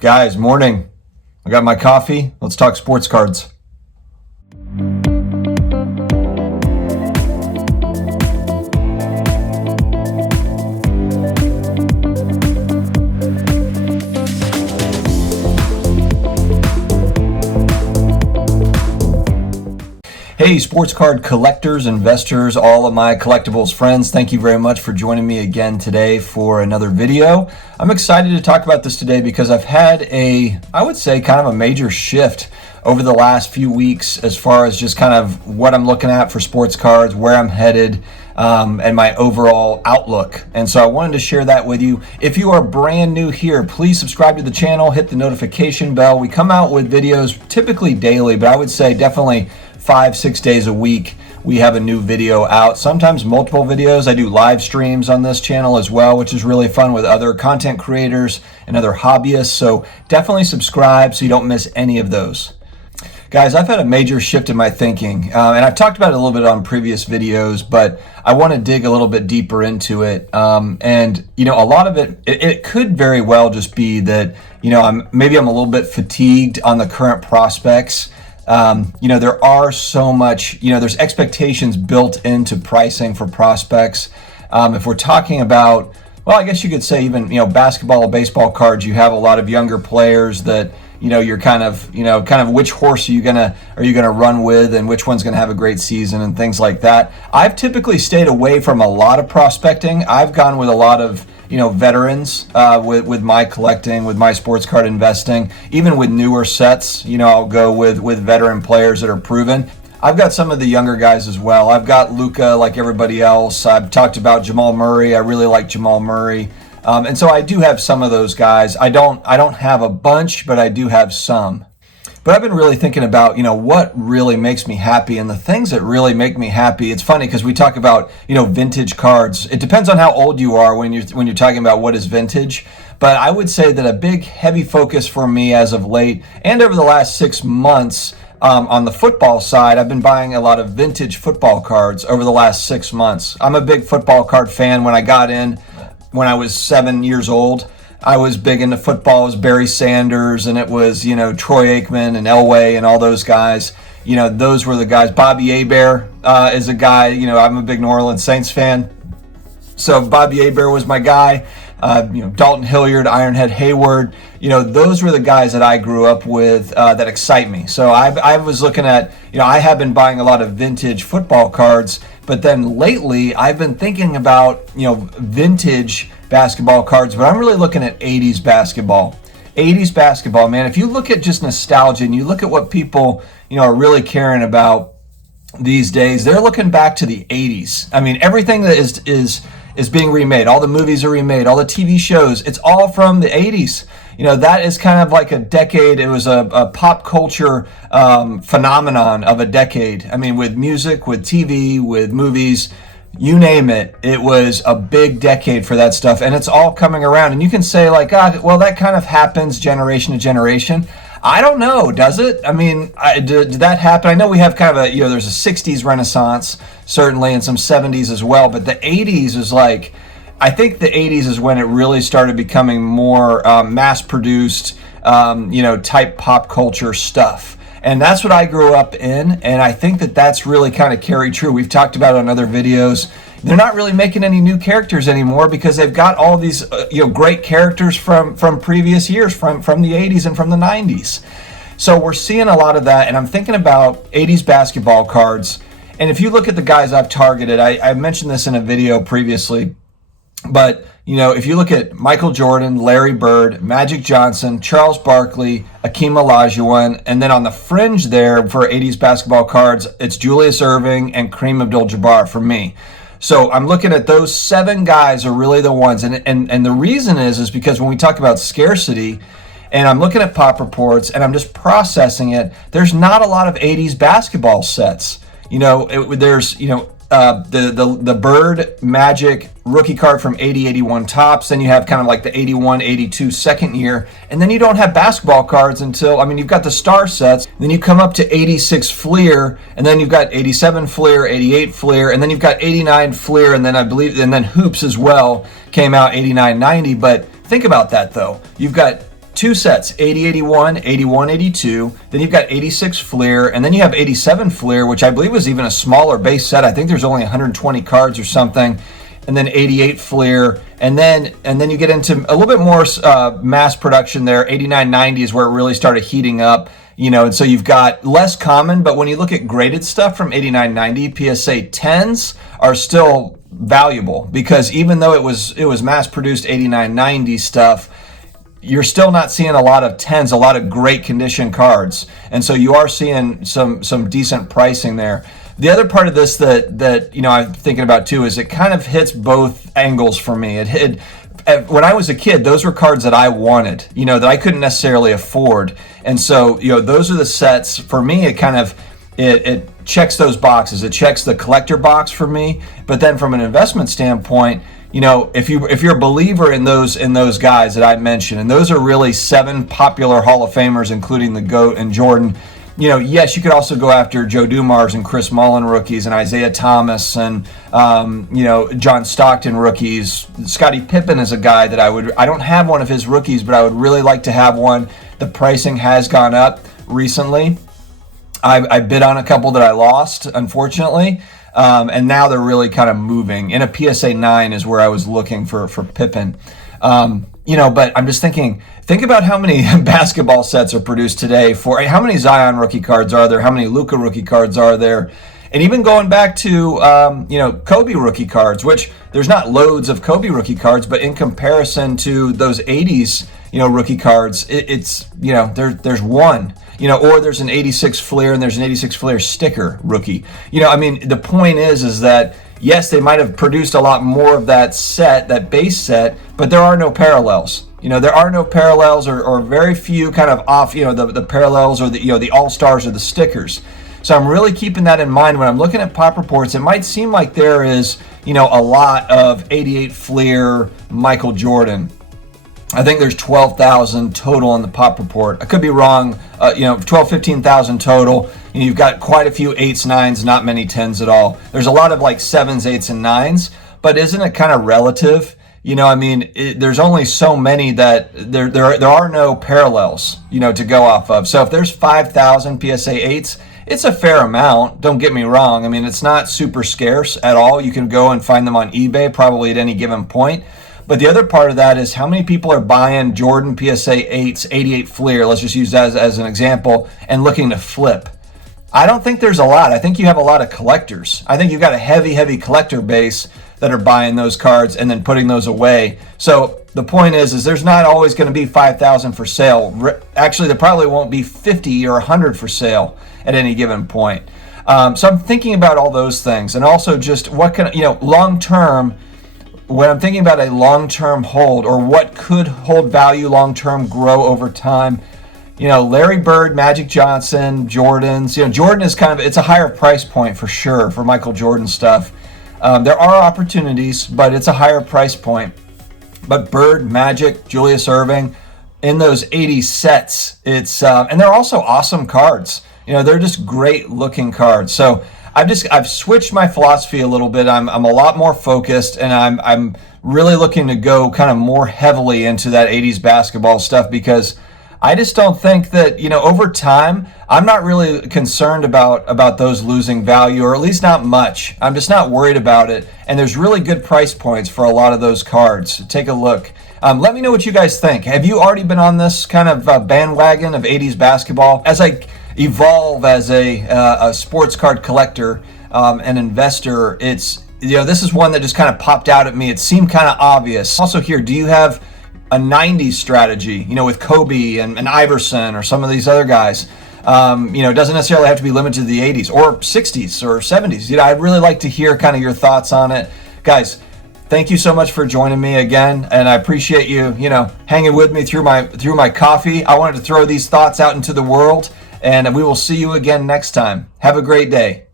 Guys, morning. I got my coffee. Let's talk sports cards. Hey, sports card collectors, investors, all of my collectibles friends, thank you very much for joining me again today for another video. I'm excited to talk about this today because I've had I would say kind of a major shift over the last few weeks as far as just kind of what I'm looking at for sports cards, where I'm headed, and my overall outlook. And so I wanted to share that with you. If you are brand new here, please subscribe to the channel, hit the notification bell. We come out with videos typically daily, but I would say definitely 5-6 days a week we have a new video out, sometimes multiple videos. I do live streams on this channel as well, which is really fun with other content creators and other hobbyists, so definitely subscribe so you don't miss any of those. Guys, I've had a major shift in my thinking, and I've talked about it a little bit on previous videos, but I want to dig a little bit deeper into it. And you know, a lot of it could very well just be that, you know, I'm a little bit fatigued on the current prospects. You know, there are so much, you know, there's expectations built into pricing for prospects. If we're talking about, well, I guess you could say even, you know, basketball or baseball cards, you have a lot of younger players that, you know, you're kind of which horse are you gonna run with, and which one's gonna have a great season and things like that. I've typically stayed away from a lot of prospecting. I've gone with a lot of, you know, veterans with my collecting, with my sports card investing. Even with newer sets, you know, I'll go with veteran players that are proven. I've got some of the younger guys as well. I've got Luka like everybody else. I've talked about Jamal Murray. I really like Jamal Murray. And so I do have some of those guys. I don't have a bunch, but I do have some. But I've been really thinking about, you know, what really makes me happy, and the things that really make me happy. It's funny because we talk about, you know, vintage cards. It depends on how old you are when you're talking about what is vintage. But I would say that a big heavy focus for me as of late and over the last 6 months on the football side, I've been buying a lot of vintage football cards over the last 6 months. I'm a big football card fan. When I got in, when I was 7 years old, I was big into football. It was Barry Sanders, and it was, you know, Troy Aikman and Elway and all those guys. You know, those were the guys. Bobby Hebert is a guy, you know, I'm a big New Orleans Saints fan. So Bobby Hebert was my guy. You know, Dalton Hilliard, Ironhead Hayward, you know, those were the guys that I grew up with that excite me. So I was looking at, you know, I have been buying a lot of vintage football cards, but then lately I've been thinking about, you know, vintage basketball cards, but I'm really looking at 80s basketball. 80s basketball, man, if you look at just nostalgia and you look at what people, you know, are really caring about these days, they're looking back to the 80s. I mean, everything that is being remade. All the movies are remade, all the TV shows, it's all from the 80s. You know, that is kind of like a decade. It was a pop culture phenomenon of a decade. I mean, with music, with TV, with movies, you name it, it was a big decade for that stuff, and it's all coming around. And you can say like, well, that kind of happens generation to generation. I don't know, does it? I mean, did that happen? I know we have kind of a, you know, there's a 60s renaissance, certainly, and some 70s as well, but the 80s is like, I think the 80s is when it really started becoming more mass-produced, you know, type pop culture stuff. And that's what I grew up in, and I think that that's really kind of carried true. We've talked about it on other videos. They're not really making any new characters anymore because they've got all these you know, great characters from previous years, from the 80s and from the 90s. So we're seeing a lot of that, and I'm thinking about 80s basketball cards. And if you look at the guys I've targeted, I mentioned this in a video previously, but you know, if you look at Michael Jordan, Larry Bird, Magic Johnson, Charles Barkley, Akeem Olajuwon, and then on the fringe there for 80s basketball cards, it's Julius Erving and Kareem Abdul-Jabbar for me. So I'm looking at those 7 guys are really the ones, and the reason is because when we talk about scarcity, and I'm looking at pop reports and I'm just processing it, there's not a lot of 80s basketball sets. You know, there's, you know, the Bird Magic rookie card from 80-81 Topps, then you have kind of like the 81-82 second year, and then you don't have basketball cards until, I mean, you've got the star sets, then you come up to 86 Fleer, and then you've got 87 Fleer, 88 Fleer, and then you've got 89 Fleer, and then I believe, and then Hoops as well came out 89-90. But think about that though, you've got two sets, 80-81, 81-82. Then you've got 86 Fleer, and then you have 87 Fleer, which I believe was even a smaller base set. I think there's only 120 cards or something. And then 88 Fleer, and then you get into a little bit more mass production there. 89-90 is where it really started heating up, and so you've got less common, but when you look at graded stuff from 89-90, PSA 10s are still valuable, because even though it was mass produced 89-90 stuff, you're still not seeing a lot of 10s, a lot of great condition cards, and so you are seeing some decent pricing there. The other part of this that I'm thinking about too is it kind of hits both angles for me. When I was a kid, those were cards that I wanted, that I couldn't necessarily afford, and so those are the sets for me. It checks those boxes. It checks the collector box for me. But then from an investment standpoint, if you're a believer in those guys that I mentioned, and those are really 7 popular Hall of Famers, including the GOAT and Jordan. Yes, you could also go after Joe Dumars and Chris Mullin rookies, and Isaiah Thomas and John Stockton rookies. Scottie Pippen is a guy that I don't have one of his rookies, but I would really like to have one. The pricing has gone up recently. I bid on a couple that I lost, unfortunately, and now they're really kind of moving. In a PSA 9 is where I was looking for Pippen. But I'm just think about how many basketball sets are produced today for how many Zion rookie cards are there, how many Luka rookie cards are there, and even going back to Kobe rookie cards, which there's not loads of Kobe rookie cards, but in comparison to those 80s rookie cards, it's there's one. Or there's an 86 Fleer and there's an 86 Fleer sticker rookie. The point is that yes, they might have produced a lot more of that set, that base set, but there are no parallels. There are no parallels or very few kind of off, the parallels or the all-stars or the stickers. So I'm really keeping that in mind when I'm looking at pop reports. It might seem like there is, a lot of 88 Fleer Michael Jordan. I think there's 12,000 total on the pop report. I could be wrong, 15,000 total. You've got quite a few 8s, 9s, not many 10s at all. There's a lot of like 7s, 8s, and 9s, but isn't it kind of relative? There's only so many that there are no parallels, to go off of. So if there's 5,000 PSA 8s, it's a fair amount. Don't get me wrong. It's not super scarce at all. You can go and find them on eBay probably at any given point. But the other part of that is how many people are buying Jordan PSA 8s, 88 Fleer, let's just use that as an example, and looking to flip. I don't think there's a lot. I think you have a lot of collectors. I think you've got a heavy collector base that are buying those cards and then putting those away. So the point is there's not always going to be 5,000 for sale. Actually, there probably won't be 50 or 100 for sale at any given point. So I'm thinking about all those things, and also just what can, long term. When I'm thinking about a long-term hold or what could hold value long-term, grow over time, Larry Bird, Magic Johnson, Jordans, Jordan is it's a higher price point for sure for Michael Jordan stuff. There are opportunities, but it's a higher price point. But Bird, Magic, Julius Erving, in those 80 sets, it's and they're also awesome cards. They're just great looking cards. So I've switched my philosophy a little bit. I'm a lot more focused, and I'm really looking to go kind of more heavily into that 80s basketball stuff, because I just don't think that, over time, I'm not really concerned about those losing value, or at least not much. I'm just not worried about it. And there's really good price points for a lot of those cards. Take a look. Let me know what you guys think. Have you already been on this kind of bandwagon of 80s basketball? As I evolve as a sports card collector, and investor, it's this is one that just kind of popped out at me. It seemed kind of obvious. Also here, do you have a 90s strategy, with Kobe and Iverson or some of these other guys? It doesn't necessarily have to be limited to the 80s or 60s or 70s. I'd really like to hear kind of your thoughts on it. Guys, thank you so much for joining me again, and I appreciate you, hanging with me through my coffee. I wanted to throw these thoughts out into the world, and we will see you again next time. Have a great day.